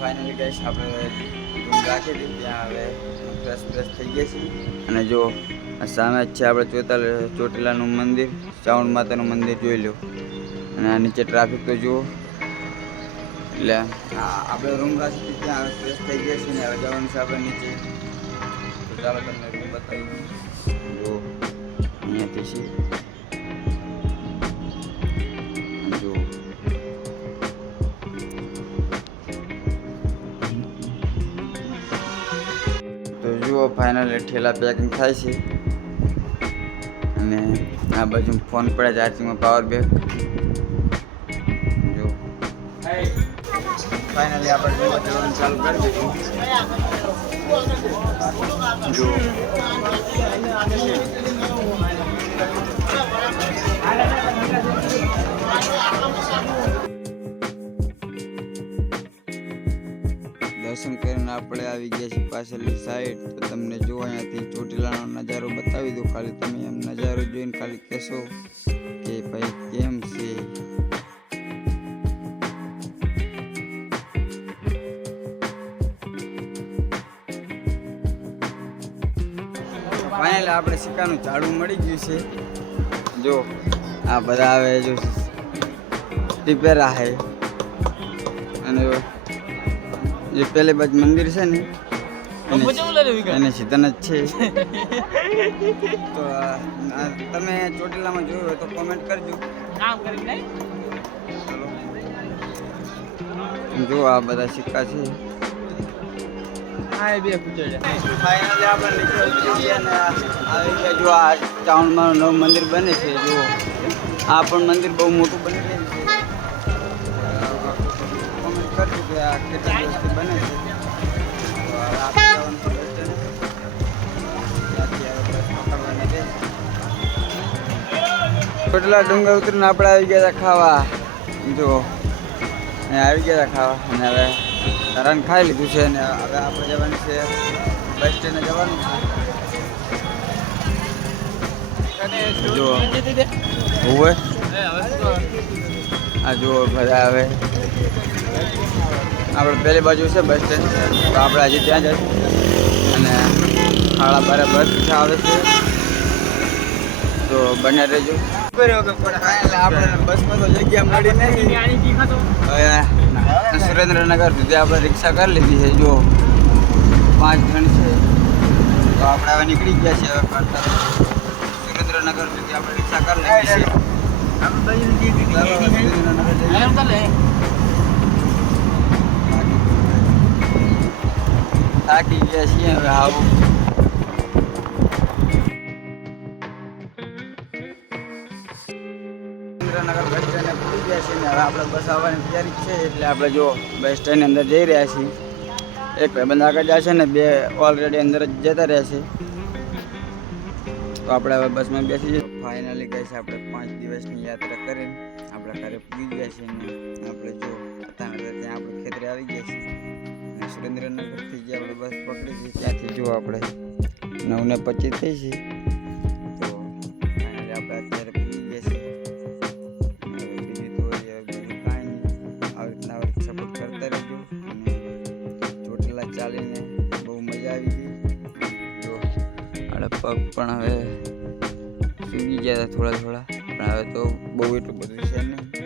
Finally guys આપણે room રાખી દીધી ત્યાં હવે ફ્રેશ થઈ ગયા છીએ અને જો સામે જ છે આપણે ચોટીલાનું મંદિર, ચામુંડ માતાનું મંદિર જોઈ લો અને આ નીચે ટ્રાફિક તો જુઓ. એટલે આપણે રૂમ રાખી ત્યાં ફ્રેશ થઈ ગયા છીએ ને હવે જવાનું છે આપણે નીચે. તો ચાલો તમને રૂમ બતાવી જો અહીંયાથી છે જો. તો જુઓ ફાઇનલી ઠેલા પેકિંગ થાય છે અને આ બાજુ ફોન પડે ચાર્જિંગમાં પાવર બેંક જો. ફાઇનલી આપણે જવાનું ચાલુ કરી દીધું જો. દર્શન કરીને આપણે આવી ગયા છીએ પાછળની સાઈડ. તો તમને જો અહીંયાથી ચોટીલાનો નજારો બતાવી દઉં. ખાલી તમે એમ નજારો જોઈને ખાલી કહેશો કે ભાઈ કેમ છે. ફાઇનલી આપણે સિક્કાનું ઝાડું મળી ગયું છે જો. આ બધા આવે જો ટીપેરા છે અને જે પેલે બાજુ મંદિર છે ને એને સીધન જ છે. તો તમે ચોટીલામાં જોયું હોય તો કોમેન્ટ કરજો. જો આ બધા સિક્કા છે. ફાઇનલી આપણે નીચે ઉતરી ગયા ને આવી ગયા. જો આ ચામુંડમાનું નવું મંદિર બને છે જો. આ પણ મંદિર બહુ મોટું બની ગયું છે. કોમેન્ટ કરજો કે આ કેટલા દિવસથી બને છે. ચોટીલા ડુંગર ઉતરીને આપણે આવી ગયા હતા ખાવા જો. આવી ગયા હતા ખાવા અને હવે હરણ ખાઈ લીધું છે ને હવે આપણે જવાનું છે બસ સ્ટેન્ડે જવાનું છે જો. હોય આ જુઓ બધા હવે આપણે પહેલી બાજુ છે બસ સ્ટેન્ડ. તો આપણે હજી ત્યાં જઈશું અને 12:30 બસ આવે છે તો બને રહેજો. આપણે બસમાં તો જગ્યા મળી નહીં. સુરેન્દ્રનગર સુધી આપણે રિક્ષા કરી લીધી છે જો. 5 જણ છે તો આપણે હવે નીકળી ગયા છીએ. હવે સુરેન્દ્રનગર સુધી આપણે રિક્ષા કરી લીધી છે. થાકી ગયા છીએ હવે આવું. સુરેન્દ્રનગર બસ સ્ટેન્ડે પહોંચી ગયા છીએ ને હવે આપણે બસ આવવાની તૈયારી છે. એટલે આપણે જો બસ સ્ટેન્ડ અંદર જઈ રહ્યા છીએ. એક ભાઈબંધ આગળ જશે ને 2 ઓલરેડી અંદર જ જતા રહ્યા છે. તો આપણે હવે બસમાં બેસી જઈએ. ફાઇનલી ગઈ છે આપણે 5 દિવસની યાત્રા કરીને આપણે ઘરે પૂરી ગયા છીએ ને આપણે જો અત્યારે ત્યાં આપણે ખેતરે આવી ગયા છીએ. સુરેન્દ્રનગરથી જે આપણે બસ પકડી છે ત્યાંથી જો આપણે 9:25 થઈ છે. તો ફાઇનલી આપણે અત્યારે પૂરી ગયા છીએ. બીજું તો બીજું કાંઈ નહીં. આવી રીતના સપોર્ટ કરતા રહેજો. અને ચોટીલા ચાલીને બહુ મજા આવી ગઈ જો. આપણા પગ પણ હવે સૂકી ગયા હતા થોડા પણ હવે તો બહુ એટલું બધું છે નહીં.